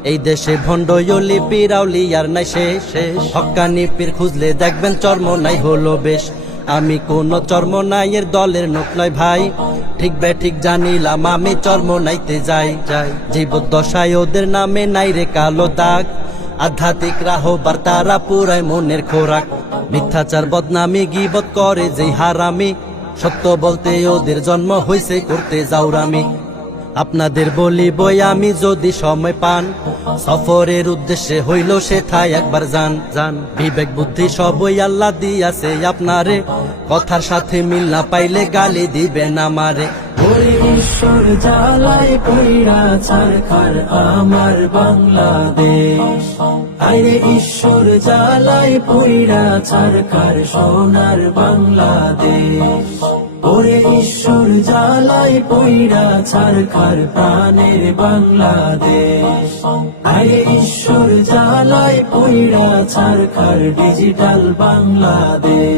এই দেশে ভণ্ডয়লি পিরাউলিয়ার নাই শেষ, হক্কানি পীর খুঁজলে দেখবেন চর্ম নাই হলো বেশ। আমি কোন চর্ম নাইয়ের দলের নোট নয় ভাই, ঠিক ঠিক জানিলাম আমি চর্ম নাইতে যাই। জীবদ্দশায় ওদের নামে নাই রে কালো দাগ, আধ্যাত্মিক রাহবার তারা পুরাই মনের খোরাক। মিথ্যাচার বদনামি গীবত করে যেই হারামি, সত্য বলতে ওদের জন্ম হইছে করতে যাওরামি। আপনাদের বলি বই আমি যদি সময় পান, সফরের উদ্দেশ্যে হইল সেথায় একবার যান। বিবেক বুদ্ধি সবই আল্লাহ দিয়াছে আপনারে, কথার সাথে মিল না পাইলে গালি দিবেন আমারে। ওরে ঈশ্বর জ্বালায় পইড়া ছারখার আমার বাংলাদেশ, আরে ঈশ্বর জ্বালায় পইড়া ছারখার সোনার বাংলাদেশ। ওরে ঈশ্বর জ্বালায় পইড়া ছারখার প্রাণের বাংলাদেশ, আরে ঈশ্বর জ্বালায় পইড়া ছারখার ডিজিটাল বাংলাদেশ।